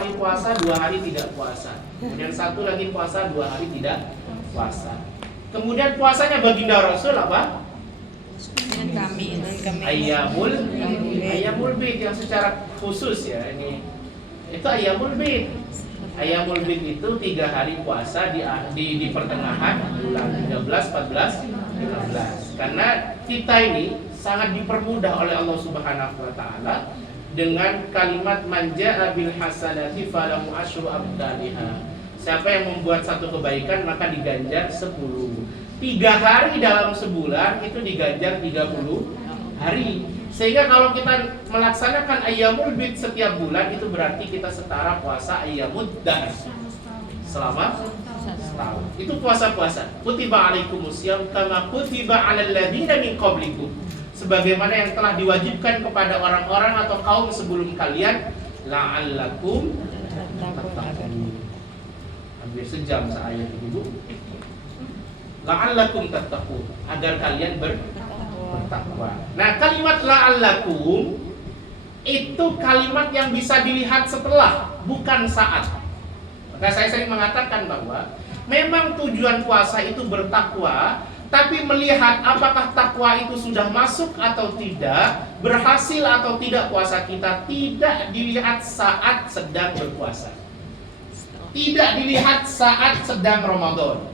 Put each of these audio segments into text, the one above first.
hari puasa, 2 hari tidak puasa. Kemudian satu lagi puasa, 2 hari tidak puasa. Kemudian puasanya baginda Rasul apa? Ayyamul Bid yang secara khusus ya, ini itu Ayyamul Bid. Ayyamul Bid itu 3 hari puasa di pertengahan bulan 13, 14, 15. Karena kita ini sangat dipermudah oleh Allah Subhanahu wa taala dengan kalimat manja bil hasanati falahu asyru amsalihha. Siapa yang membuat satu kebaikan maka diganjar 10. 3 hari dalam sebulan itu diganjar 30 hari. Sehingga kalau kita melaksanakan Ayyamul Bid setiap bulan itu berarti kita setara puasa Ayyamud Dahr selama setahun. Itu puasa-puasa. Kutiba alaikumusiyam kama kutiba alal ladzina min qablikum. Sebagaimana yang telah diwajibkan kepada orang-orang atau kaum sebelum kalian, la'allakum tattaqun. Hampir sejam saya ibu. La'allakum tattaqun, agar kalian bertakwa. Nah, kalimat la'allakum itu kalimat yang bisa dilihat setelah, bukan saat. Maka saya sering mengatakan bahwa memang tujuan puasa itu bertakwa, tapi melihat apakah takwa itu sudah masuk atau tidak, berhasil atau tidak puasa kita, tidak dilihat saat sedang berpuasa, tidak dilihat saat sedang Ramadan.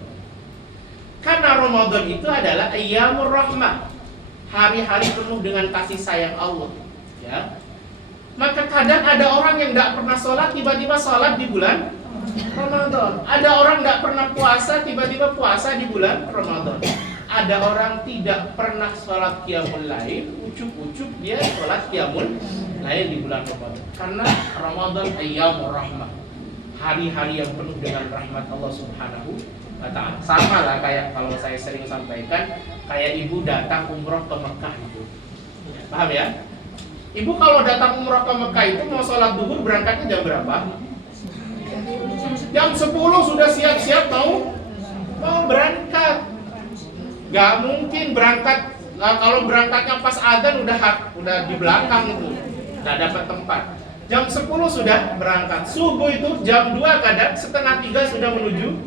Karena Ramadan itu adalah ayyamur rahmah, hari-hari penuh dengan kasih sayang Allah, ya. Maka kadang ada orang yang tidak pernah sholat, tiba-tiba sholat di bulan Ramadan. Ada orang tidak pernah puasa, tiba-tiba puasa di bulan Ramadan. Ada orang tidak pernah sholat qiyamul lail, ucuk-ucuk dia sholat qiyamul lail di bulan Ramadan. Karena Ramadan ayyamur rahmah, hari-hari yang penuh dengan rahmat Allah Subhanahu wa ta'ala. Sama lah kayak kalau saya sering sampaikan, kayak ibu datang umroh ke Mekah itu. Paham ya? Ibu kalau datang umroh ke Mekah itu mau sholat duhur berangkatnya jam berapa? Jam 10 sudah siap-siap mau berangkat. Gak mungkin berangkat. Nah, kalau berangkatnya pas adzan udah di belakang itu, nggak dapat tempat. Jam 10 sudah berangkat. Subuh itu jam 2 kadang setengah 3 sudah menuju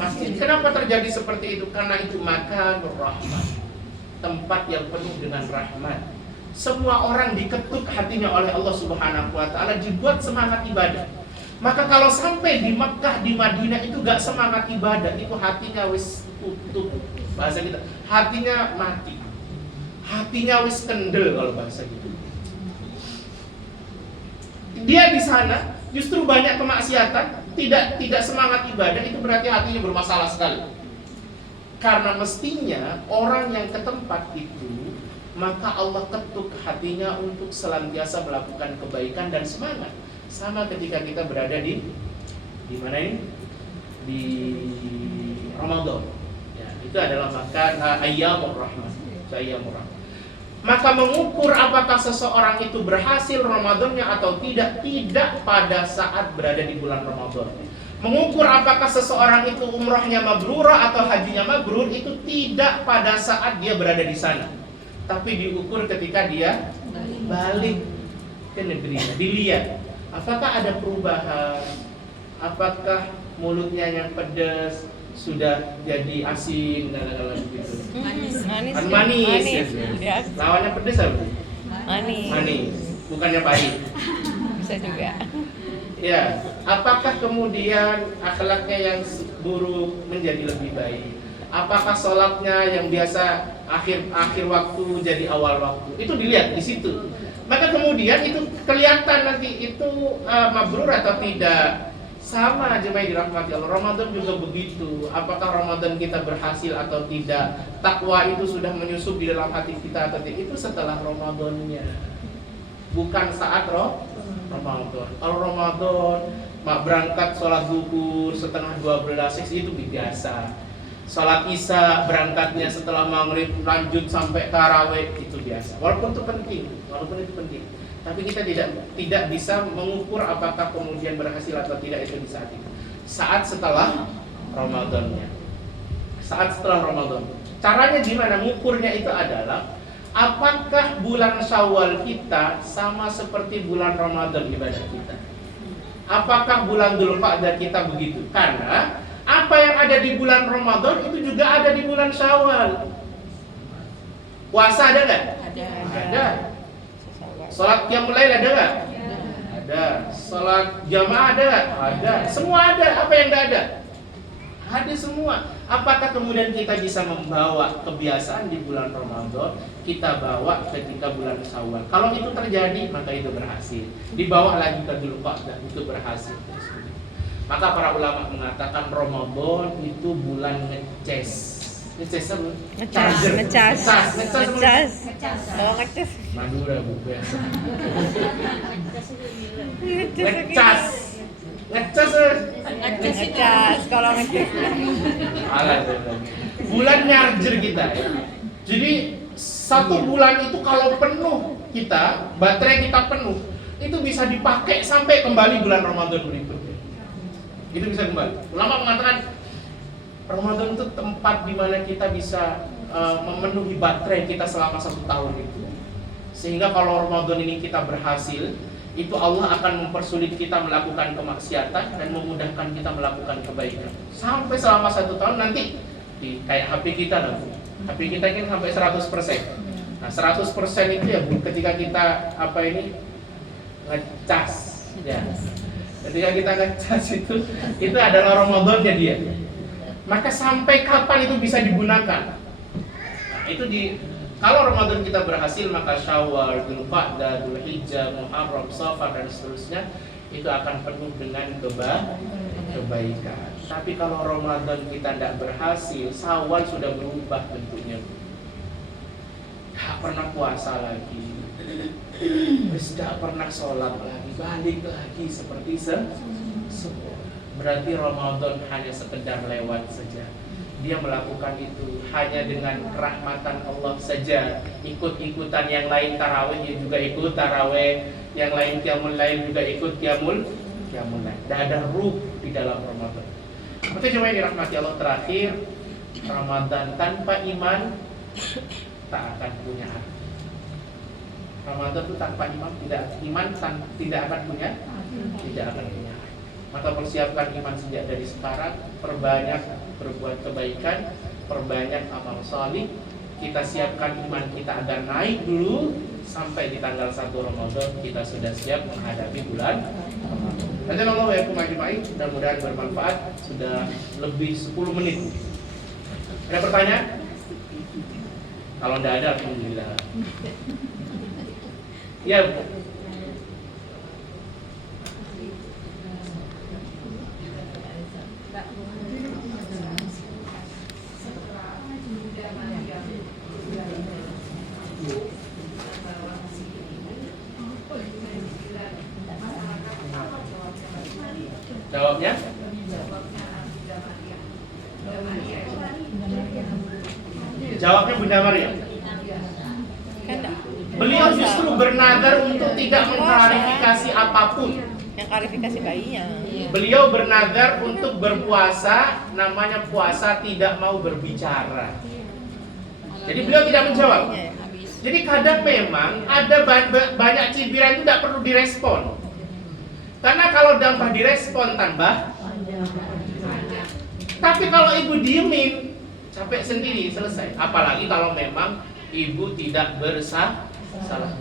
masjid. Kenapa terjadi seperti itu? Karena itu makan rahmat, tempat yang penuh dengan rahmat. Semua orang diketuk hatinya oleh Allah Subhanahu wa ta'ala, dibuat semangat ibadah. Maka kalau sampai di Mekah, di Madinah itu gak semangat ibadah, itu hatinya wis tutup. Bahasa kita, hatinya mati, hatinya wis kendel kalau bahasa gitu. Dia di sana justru banyak kemaksiatan, tidak semangat ibadah, itu berarti hatinya bermasalah sekali. Karena mestinya orang yang ke tempat itu, maka Allah ketuk hatinya untuk senantiasa melakukan kebaikan dan semangat. Sama ketika kita berada di mana ini? Di Ramadan. Ya, itu adalah makan ayyamur rahmah. Ayyamur rahmah. Maka mengukur apakah seseorang itu berhasil Ramadannya atau tidak pada saat berada di bulan Ramadan. Mengukur apakah seseorang itu umrohnya mabrurah atau hajinya mabrur itu tidak pada saat dia berada di sana, tapi diukur ketika dia balik ke negerinya. Dilihat apakah ada perubahan, apakah mulutnya yang pedas sudah jadi asin dan lain-lain gitu. Manis. Ya. Lawannya pedas apa? Manis. Bukannya pahit. Bisa juga. Ya, apakah kemudian akhlaknya yang buruk menjadi lebih baik? Apakah sholatnya yang biasa akhir waktu jadi awal waktu? Itu dilihat di situ. Maka kemudian itu kelihatan nanti itu mabrur atau tidak. Sama jemaah dirahmati Allah, Ramadan juga begitu. Apakah Ramadan kita berhasil atau tidak? Takwa itu sudah menyusup di dalam hati kita atau tidak? Itu setelah Ramadannya, bukan saat Ramadan. Kalau Ramadan berangkat sholat zuhur setengah 12 itu biasa. Sholat isya berangkatnya setelah maghrib lanjut sampai tarawih itu biasa. Walaupun itu penting. Tapi kita tidak bisa mengukur apakah kemudian berhasil atau tidak itu di saat itu. Saat setelah Ramadannya. Saat setelah Ramadan. Caranya gimana? Mengukurnya itu adalah apakah bulan Syawal kita sama seperti bulan Ramadan ibadah kita? Apakah bulan Dzulqa'dah kita begitu? Karena apa yang ada di bulan Ramadan itu juga ada di bulan Syawal. Puasa ada nggak? Ada. Salat qiyamul lail ada nggak? Ada. Salat jamaah ada nggak? Ada. Semua ada. Apa yang nggak ada? Ada semua. Apakah kemudian kita bisa membawa kebiasaan di bulan Ramadan kita bawa ketika bulan Syawal? Kalau itu terjadi, maka itu berhasil. Dibawa lagi ke Dzulqa'dah, itu berhasil. Maka para ulama mengatakan Ramadan itu bulan ngecas. Ngecas apa? Ngecas. Oh, ngecas. Madura bu biasa. Ngecas. Ngecas Kalau ngecas. Bulan nyarjer kita ya. Jadi satu bulan itu kalau penuh kita, baterai kita penuh, itu bisa dipakai sampai kembali bulan Ramadan berikutnya. Itu bisa kembali. Ulama mengatakan Ramadan itu tempat di mana kita bisa memenuhi baterai kita selama 1 tahun itu. Sehingga kalau Ramadan ini kita berhasil, itu Allah akan mempersulit kita melakukan kemaksiatan dan memudahkan kita melakukan kebaikan. Sampai selama 1 tahun nanti kayak HP kita nanti. HP kita kan sampai 100%. Nah, 100% itu ya ketika kita ngecas ya. Ketika kita ngecas itu adalah Ramadannya dia. Maka sampai kapan itu bisa digunakan? Nah, itu kalau Ramadan kita berhasil, maka Syawal, Dzulqa'dah, Dzulhijjah, Muharram, Safar dan seterusnya itu akan penuh dengan kebaikan. Tapi kalau Ramadan kita tidak berhasil, Syawal sudah berubah bentuknya. Tak pernah puasa lagi, tidak pernah sholat lagi, balik lagi seperti semua. Berarti Ramadan hanya sekedar lewat saja. Dia melakukan itu hanya dengan rahmatan Allah saja. Ikut-ikutan yang lain tarawih, dia juga ikut tarawih. Yang lain qiyamul lail juga ikut qiyamul lail. Tidak ada ruh di dalam Ramadan. Betul cuma yang dirahmati Allah. Terakhir, Ramadan tanpa iman tak akan punya arti. Ramadan itu tanpa iman tidak akan punya arti. Maka persiapkan iman sejak dari sekarang, perbanyak berbuat kebaikan, perbanyak amal salih. Kita siapkan iman kita agar naik dulu sampai di tanggal 1 Ramadan kita sudah siap menghadapi bulan Ramadan. Nanti Allah ya kumajimai, mudah-mudahan bermanfaat. Sudah lebih 10 menit. Ada pertanyaan? Kalau tidak ada, alhamdulillah. Ya, Bu. Jawabnya? Jawabnya Bunda Maria. Beliau justru bernadar untuk tidak mengklarifikasi apapun. Yang klarifikasi bayinya. Beliau bernadar untuk berpuasa, namanya puasa tidak mau berbicara. Jadi beliau tidak menjawab. Jadi kadang memang ada banyak cibiran itu tidak perlu direspon. Karena kalau tambah direspon tambah. Tapi kalau ibu diemin, capek sendiri, selesai. Apalagi kalau memang ibu tidak bersalah,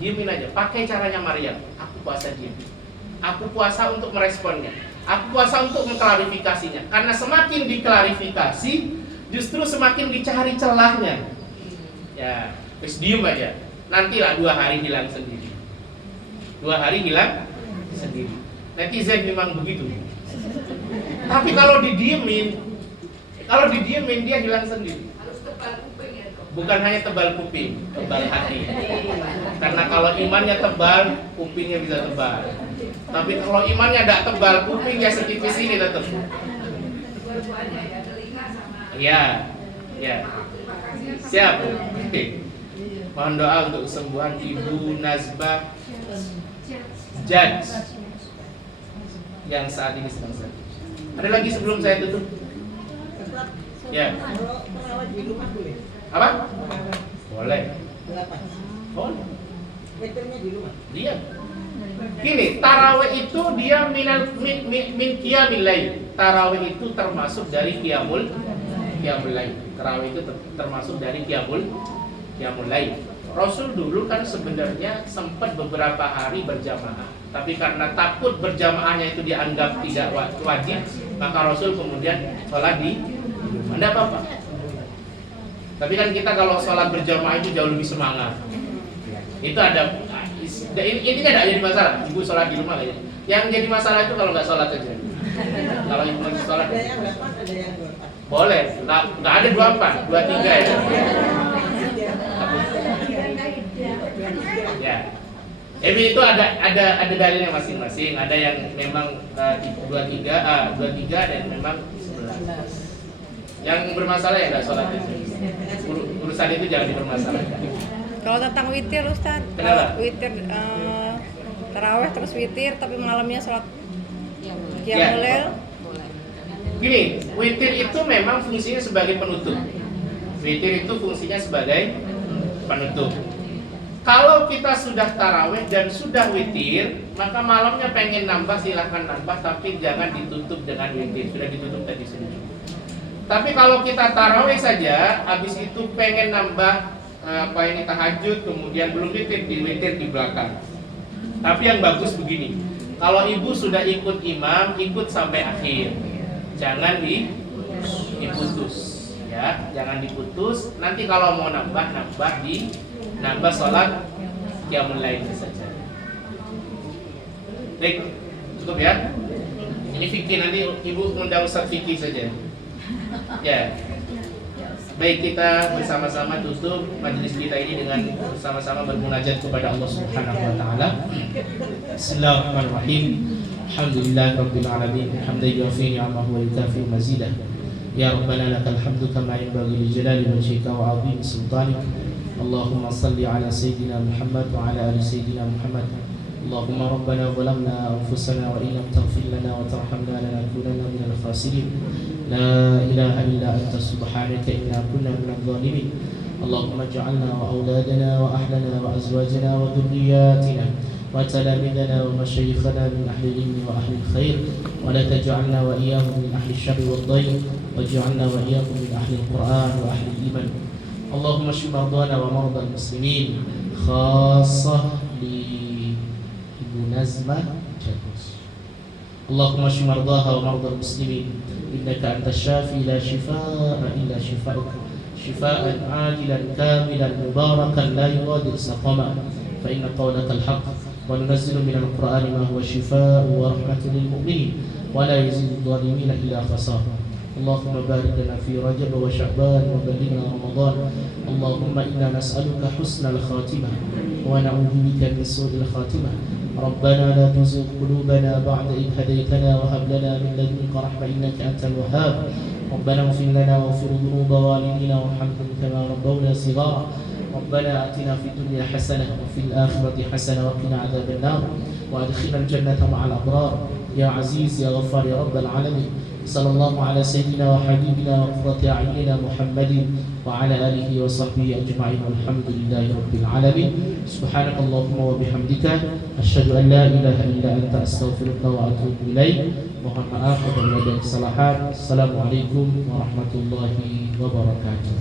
diemin aja. Pakai caranya Maryam. Aku puasa diem. Aku puasa untuk meresponnya. Aku puasa untuk mengklarifikasinya. Karena semakin diklarifikasi, justru semakin dicari celahnya. Ya, terus diem aja. Nantilah 2 hari hilang sendiri. 2 hari hilang sendiri. Netizen memang begitu. Tapi kalau didiemin dia hilang sendiri. Bukan hanya tebal kuping, tebal hati. Karena kalau imannya tebal, kupingnya bisa tebal. Tapi kalau imannya tidak tebal, kupingnya setipis ini tetap. Ya. Siap. Oke. Mohon doa untuk kesembuhan Ibu Nazbah Judge yang saat ini sedang sakit. Ada lagi sebelum saya tutup? Ya. Apa? Boleh. Boleh. Meternya di rumah. Lihat. Gini, tarawih itu dia min qiyamil lail. Tarawih itu termasuk dari qiyamul lail. Tarawih itu termasuk dari qiyamul lail. Rasul dulu kan sebenarnya sempat beberapa hari berjamaah, tapi karena takut berjamaahnya itu dianggap tidak wajib, maka Rasul kemudian sholat di rumah. Tidak apa-apa. Tapi kan kita kalau sholat berjamaah itu jauh lebih semangat. Itu ada. Ini tidak jadi masalah. Ibu sholat di rumah aja. Yang jadi masalah itu kalau nggak sholat aja. Kalau ibu masih sholat, Ada yang 8, ada yang 24. boleh. Nggak ada 24, 23 ya. Ya. Tapi itu ada dalilnya masing-masing. Ada yang memang 23 dan memang 11. Yang bermasalah ya nggak sholat aja. Urusan itu jangan dipermasalahkan. Kalau tentang witir Ustaz, Kenapa? Witir tarawih terus witir tapi malamnya sholat Ya. qiyamul lail. Gini, witir itu memang fungsinya sebagai penutup. Witir itu fungsinya sebagai penutup. Kalau kita sudah tarawih dan sudah witir, maka malamnya pengen nambah silahkan nambah, tapi jangan ditutup dengan witir. Sudah ditutup tadi sudah. Tapi kalau kita tarawih saja, habis itu pengen nambah tahajud, kemudian belum witir, di belakang. Tapi yang bagus begini, kalau ibu sudah ikut imam, ikut sampai akhir, jangan diputus, ya, jangan diputus. Nanti kalau mau nambah sholat qiyamul lail saja. Baik, cukup ya. Ini fikih, nanti ibu undang Ustaz fikih saja. Ya. Baik, kita bersama-sama tutup majelis kita ini dengan bersama-sama bermunajat kepada Allah Subhanahu wa taala. Bismillahirrahmanirrahim. Alhamdulillahirabbil alamin. Hamdan yuwafi ni'amahu wa yukafi mazidah. Ya Rabbana lakal hamdu kama yanbaghi li jalali wajhika wa 'azimi sultanik. Allahumma shalli ala sayyidina Muhammad wa ala ali sayyidina Muhammad. Allahumma rabbana zalamna anfusana wa in lam taghfir lana wa tarhamna lanakunanna minal khasirin. لا إله إلا أنت سبحانك إنا كنا من الظالمين. اللهم اجعلنا وأولادنا وأهلنا وأزواجنا وذرياتنا وتلاميذنا ومشايخنا من أهل العلم وأهل الخير، ولا تجعلنا وإياهم من أهل الشر والضيق، واجعلنا وإياهم من أهل القرآن وأهل الإيمان. اللهم اشف مرضانا ومرضى المسلمين، خاصة لإبو نزمة جابوس. اللهم اشف مرضاها ومرضى المسلمين، إنك أنت الشافي لا شفاء إلا شفاءك، شفاء عاجلا كاملا مباركا لا يغادر سقما، فإن قولك الحق. وننزل من القرآن ما هو شفاء ورحمة للمؤمنين ولا يزيد الظالمين إلا خسارا. اللهم بارك لنا في رجب وشعبان وبلغنا رمضان. اللهم إنا نسألك حسن الخاتمة ونعوذ بك من سوء الخاتمة. ربنا لا تزغ قلوبنا بعد إذ هديتنا وهب لنا من لدنك رحمة إنك أنت الوهاب. ربنا اغفر لنا واغفر ذنوب والدينا وارحمهم كما ربونا صغارا. ربنا آتنا في الدنيا حسنة وفي الآخرة حسنة وقنا عذاب النار وأدخلنا الجنة مع الأبرار يا عزيز يا غفار يا رب العالمين. صلى الله على سيدنا وحبيبنا وقرة أعيننا محمد وعلى آله وصحبه أجمعين والحمد لله رب العالمين. سبحانك اللهم وبحمدك أشهد أن لا إله إلا أنت أستغفرك وأتوب إليك. Mohon maaf apabila ada kesalahan. Assalamualaikum warahmatullahi wabarakatuh.